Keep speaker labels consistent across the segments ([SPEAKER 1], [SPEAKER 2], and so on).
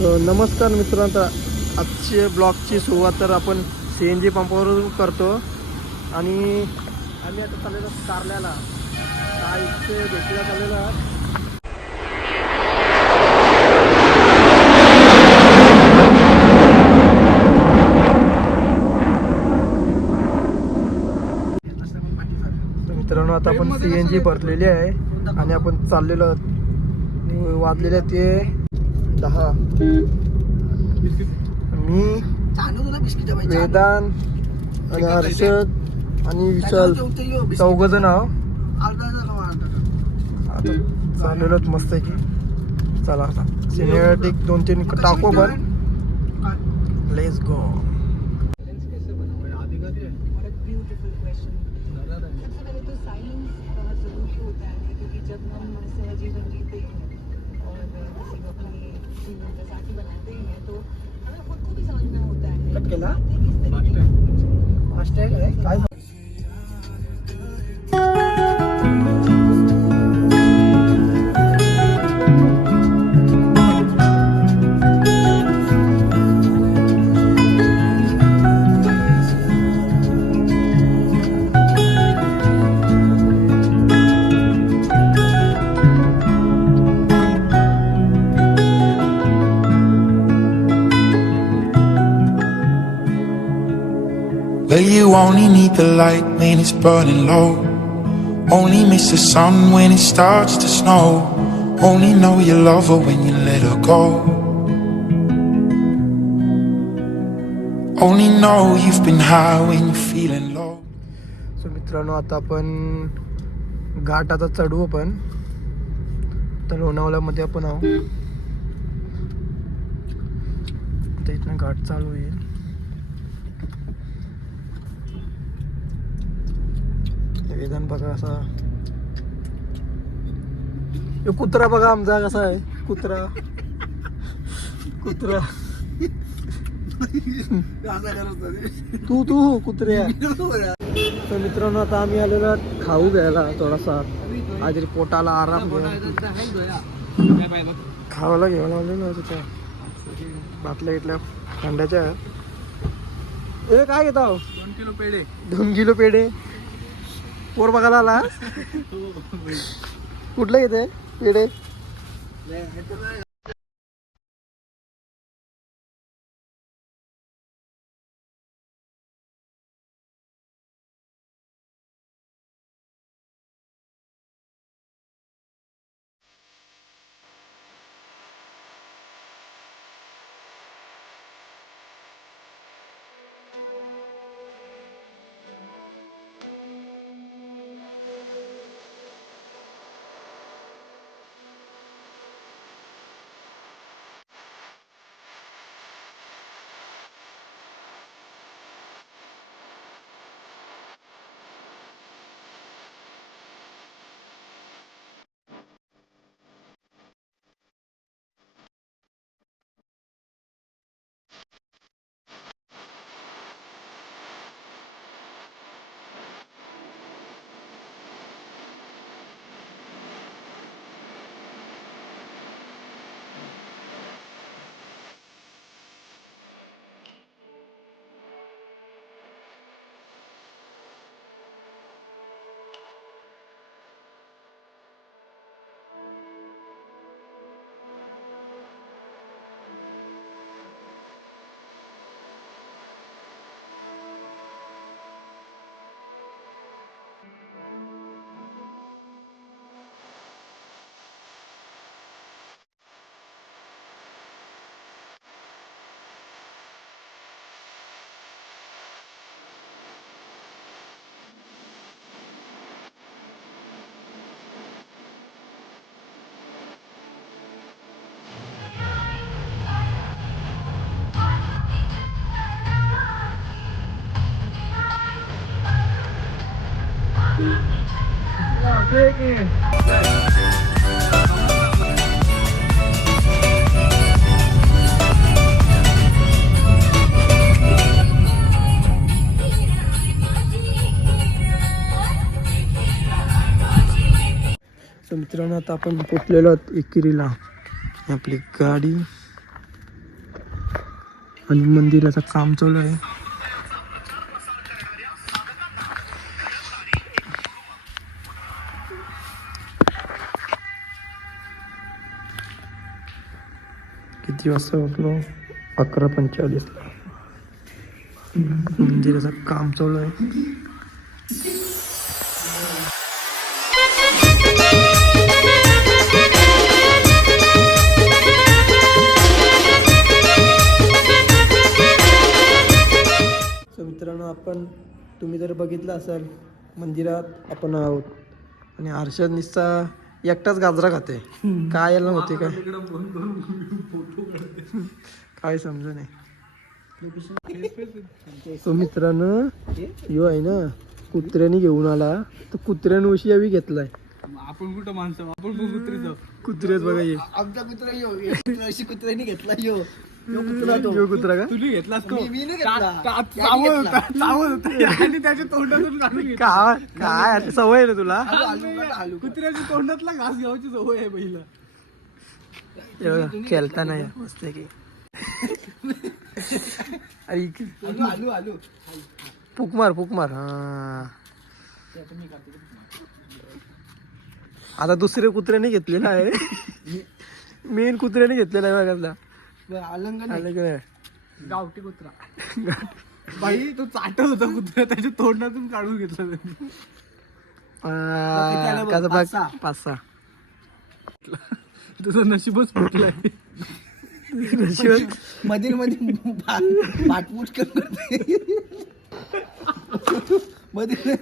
[SPEAKER 1] नमस्कार मित्रांनो. आजच्या ब्लॉगची सुरुवात तर आपण सी एन जी पंपावरून करतो. आणि आम्ही आता चाललेलो कारल्याला. काय इथे भेटीला चाललेलो आहात. मित्रांनो आता आपण सी एन जी भरलेली आहे. आणि आपण चाललेलो आहोत. आणि वाजलेले ते चहा मी वेदांत आणि हर्षद आणि विशाल. चौघ जण आहो. आता चाललेलो आहोत की. चला आता. सिनेमॅटिक दोन तीन टाको पण. Let's go
[SPEAKER 2] only need the light when it's burning low. Only miss the sun when it starts to snow. Only know you love her when you let her go. Only know you've been high when you're feeling low.
[SPEAKER 1] So मित्रांनो आता आपण घाट आता चढू आपण तर लोणावळ्यामध्ये आपण आहोत आता इथनं घाट चालू होईल वेदन बघा असा. हे कुत्रा बघा आमचा कसा आहे. कुत्रा. कुत्रा. तू तू कुत्र्या. तर मित्रांनो आता आम्ही आलेलो खाऊ घ्यायला थोडासा. आज पोटाला आराम खावायला घ्यायला आलेलो आहे तिथं. बाटल्या इथल्या थंड्याच्या ए काय घेता दोन किलो पेढे. दोन किलो पेढे. पोर बघायला आला? कुठलं येते पेढे मित्रांनो आता आपण पोचलेलो आहोत एकिरीला. आपली गाडी आणि मंदिराचं काम चालू आहे. किती वाजता उठलो? अकरा पंचेचाळीसला मंदिराचं काम चालू आहे. मित्रांनो आपण तुम्ही जर बघितलं असाल मंदिरात आपण आहोत. आणि हर्षद निस्ता एकटाच गाजरा खाते. काय याला होते काय? काय समजा नाही. तो मित्रांनो यो आहे ना कुत्र्याने घेऊन आला. तर कुत्र्याने उशी यावी घेतलाय.
[SPEAKER 3] आपण कुठं माणसं? आपण पण कुत्री जाऊ
[SPEAKER 1] कुत्र्याच बघा ये
[SPEAKER 4] आमचा कुत्रा यो. अशी कुत्र्याने घेतला यो. यो कुत्रा तो
[SPEAKER 1] यो कुत्रा का?
[SPEAKER 3] घेतलास
[SPEAKER 4] मी- नाही घेतला.
[SPEAKER 3] चावत. होता चावत होता? आणि त्याच्या तोंडातून काढून घेतला.
[SPEAKER 1] काय? काय आता सवय आहे ना तुला.
[SPEAKER 3] कुत्र्याच्या तोंडातला घास घ्यायची सवय आहे पहिला.
[SPEAKER 1] हे बघा, खेळताना या मस्त की. अरे. फुक मार फुक मार. हा. आता दुसरे कुत्र्याने घेतलेला आहे मेन कुत्र्याने घेतलेला आहे बघा
[SPEAKER 4] अलंग
[SPEAKER 3] गावठी कुत्रा. बाई तो चाटत होता कुत्रा त्याच्या तोंडातून काढून घेतला
[SPEAKER 4] पाच सहा.
[SPEAKER 3] तुझं नशीबच फुटलंय.
[SPEAKER 1] नशिबात
[SPEAKER 4] मधील भा- भाटफूट करते मधील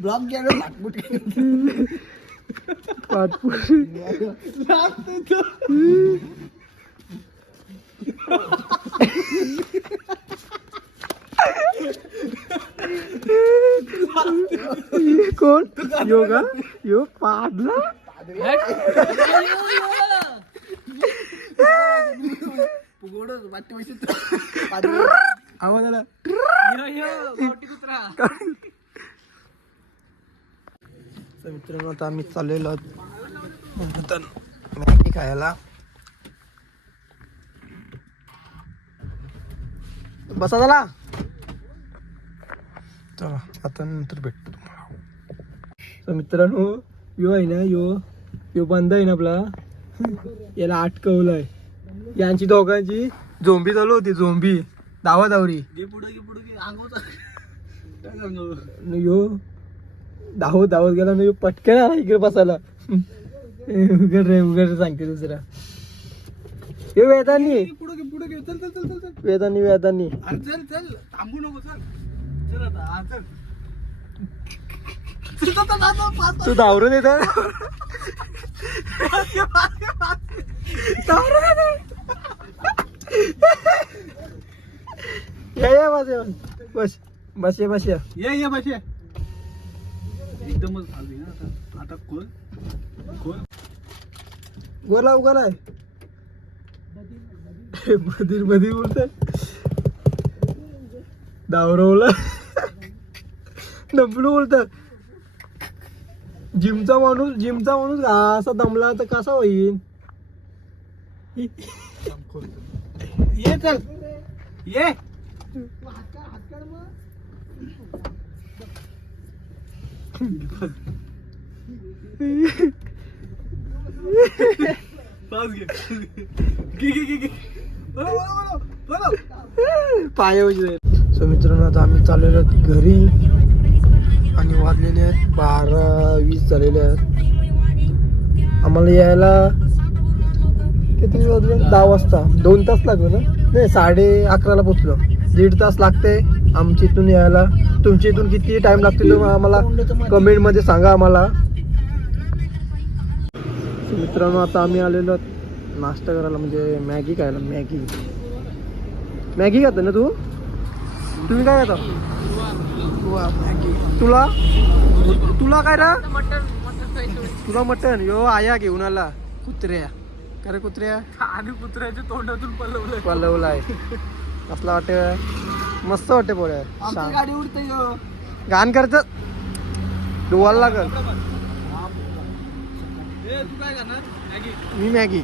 [SPEAKER 4] ब्लॉक केलं भाटफूट करते.
[SPEAKER 1] कोण? योगा? योग पाडला?
[SPEAKER 4] फुगवडं
[SPEAKER 1] मित्रांनो आता आम्ही चाललेलो मॅगी खायला. बसा झाला चला आता नंतर भेटतो तुम्हाला. तर मित्रांनो यो आहे ना यो यो बंद आहे ना आपला. याला अटकवलाय यांची दोघांची झोंबी चालू होती झोंबी.
[SPEAKER 3] सांगू?
[SPEAKER 1] न यो धावत धावत गेला ना यो पटकन आला इकडे बसायला. उघड रे उघड रे सांगते दुसरा. यो वेदांनी.
[SPEAKER 3] पुढे घे पुढे घे. चल चल चल चल चल.
[SPEAKER 1] वेदांनी वेदांनी.
[SPEAKER 3] अरे चल चल. थांबू नको चल. चल आता. हा चल. चल, चल, चल, चल, पाच-
[SPEAKER 1] तू धावरून येत या या बस. बस बस या बस या.
[SPEAKER 3] ये ये बस ये. एकदमच ना आता आता खोल. खोल.
[SPEAKER 1] गोला उगाला मधीर मधीर बोलतात दावरवला दमलो बोलतात जिमचा माणूस जिमचा माणूस असा दमला तर कसा होईल
[SPEAKER 3] ये चल. ये. पास घे.
[SPEAKER 1] पाय सो मित्रांनो आता आम्ही चाललेलो आहोत घरी आणि वाजलेले आहेत बारा वीस झालेले आहेत. आम्हाला यायला किती वाजले? दहा वाजता. दोन तास लागलो ना? नाही साडे अकराला पोचलो दीड तास लागते आमच्या इथून यायला. तुमच्या इथून किती टाइम लागतील तुम्ही आम्हाला कमेंटमध्ये सांगा आम्हाला. मित्रांनो आता आम्ही आलेलो आहोत नाश्ता करायला म्हणजे मॅगी खायला मॅगी. मॅगी खाता ना तू? तुम्ही काय खाता? तुला? तुला काय रा? तुला मटन यो आया घेऊन आला. कुत्र्या. का रे कुत्र्या?
[SPEAKER 3] आणि कुत्र्याच्या तोंडातून पलवलंय.
[SPEAKER 1] पलवलाय. कसला वाटे मस्त वाटते पोळ्या
[SPEAKER 4] गाडी उडते
[SPEAKER 1] घाण करत. डोवायला लागल. मी मॅगी.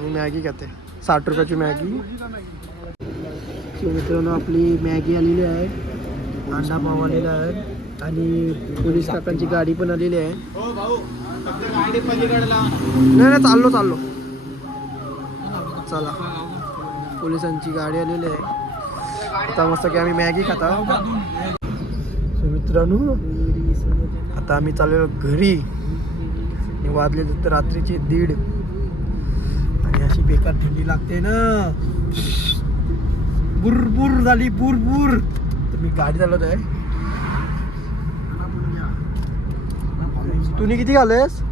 [SPEAKER 1] मी मॅगी खाते. साठ रुपयाची मॅगी. सो मित्रांनो आपली मॅगी आलेली आहे. अंडा पाव आलेला आहे. आणि पोलीस काकांची गाडी पण आलेली आहे. नाही नाही चाललो चाललो. चला. पोलिसांची गाडी आलेली आहे. आता मस्त की आम्ही मॅगी खाता. सो मित्रांनो आता आम्ही चाललेलो घरी. वाजले तर रात्रीचे दीड. बेकार थंडी लागते ना. बुरबुर झाली बुरबुर. तर मी गाडी चालवत आहे तुम्ही किती घालस?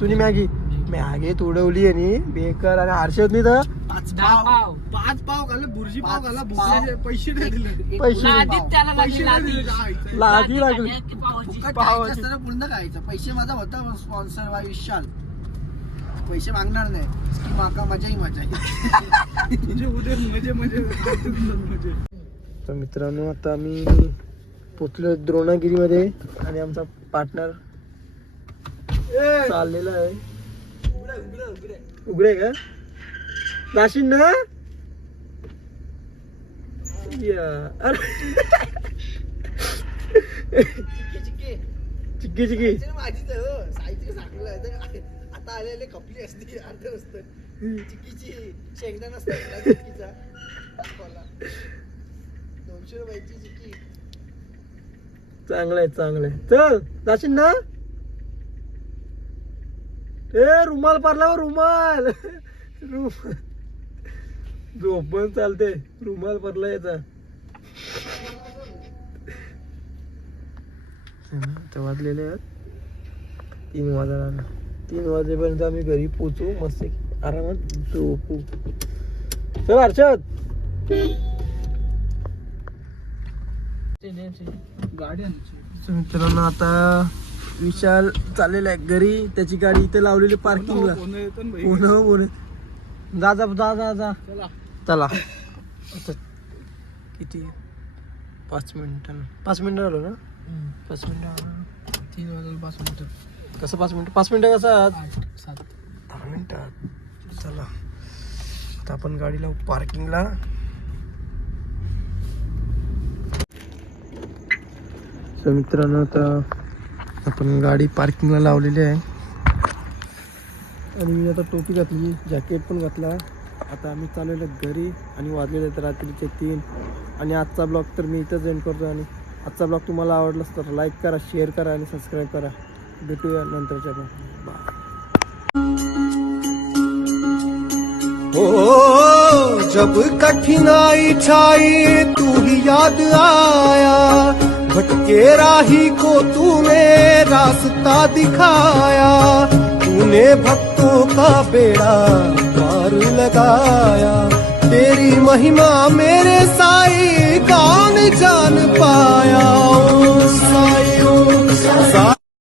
[SPEAKER 1] तुम्ही मॅगी. मॅगी तुडवली आणि बेकार आणि हर्षद नाही तर.
[SPEAKER 4] पाच पाव. पाच पाव घाल बुर्जी पाव घाला
[SPEAKER 3] पैसे- पैसे नाही दिले.
[SPEAKER 1] पैसे. लादी लागली.
[SPEAKER 4] पूर्ण खायचं पैसे माझा होता स्पॉन्सर विशाल. पैसे मागणार नाही. की माका मजाही मजा
[SPEAKER 3] म्हणजे उद्या मजे मजे म्हणजे
[SPEAKER 1] तर मित्रांनो आता आम्ही पोचलो द्रोणागिरीमध्ये आणि आमचा पार्टनर चाललेला आहे. उघडे का? जाशील ना? या. अरे. चिक्की चिक्की.
[SPEAKER 4] आता आलेले कपली असती अर्ध नसतं चिक्कीची शेंगदा नसतं दाखवायला. दोनशे रुपयाची चिक्की.
[SPEAKER 1] चांगलं आहे चांगलं आहे चल जाशील ना? ए रुमाल पारला हो, रुमाल. रुमाल. झोप पण चालते. रुमाल भरला याचा. वाजलेले आहेत. तीन वाजायला तीन वाजेपर्यंत आम्ही घरी पोचू मस्त आरामात झोपू. चल हर्षद. मित्रांनो आता विशाल चाललेला आहे घरी. त्याची गाडी इथे लावलेली पार्किंगला? पुन्हा जा जा जा जा जा.
[SPEAKER 3] चला.
[SPEAKER 1] आता किती? पाच मिनिटं. पाच मिनिटं आलो ना? पाच मिनिटं.
[SPEAKER 3] तीन वाजता पाच मिनिटं
[SPEAKER 1] कसं पाच मिनिटं? पाच मिनिटं कसं
[SPEAKER 3] सात.
[SPEAKER 1] दहा मिनिटात चला. आता आपण गाडी लावू पार्किंगला. सो मित्रांनो आता आपण गाडी पार्किंगला लावलेली आहे. आणि मी आता टोपी घातली जॅकेट पण घातला. आता आम्ही चाललेलो घरी आणि वाजलेले आहेत रात्रीचे तीन. आणि आजचा ब्लॉग तर मी इथंच एंड करतो आणि आजचा ब्लॉग तुम्हाला आवडलाच तर लाईक करा शेअर करा आणि सबस्क्राईब करा. भेटूया नंतरच्या
[SPEAKER 5] ओ, जब कठिनाई छाई, तू ही याद आया। भटके राही को तूने रास्ता दिखाया। तूने भक्तों का बेड़ा पार लगाया। तेरी महिमा मेरे साई, कौन जान पाया? साई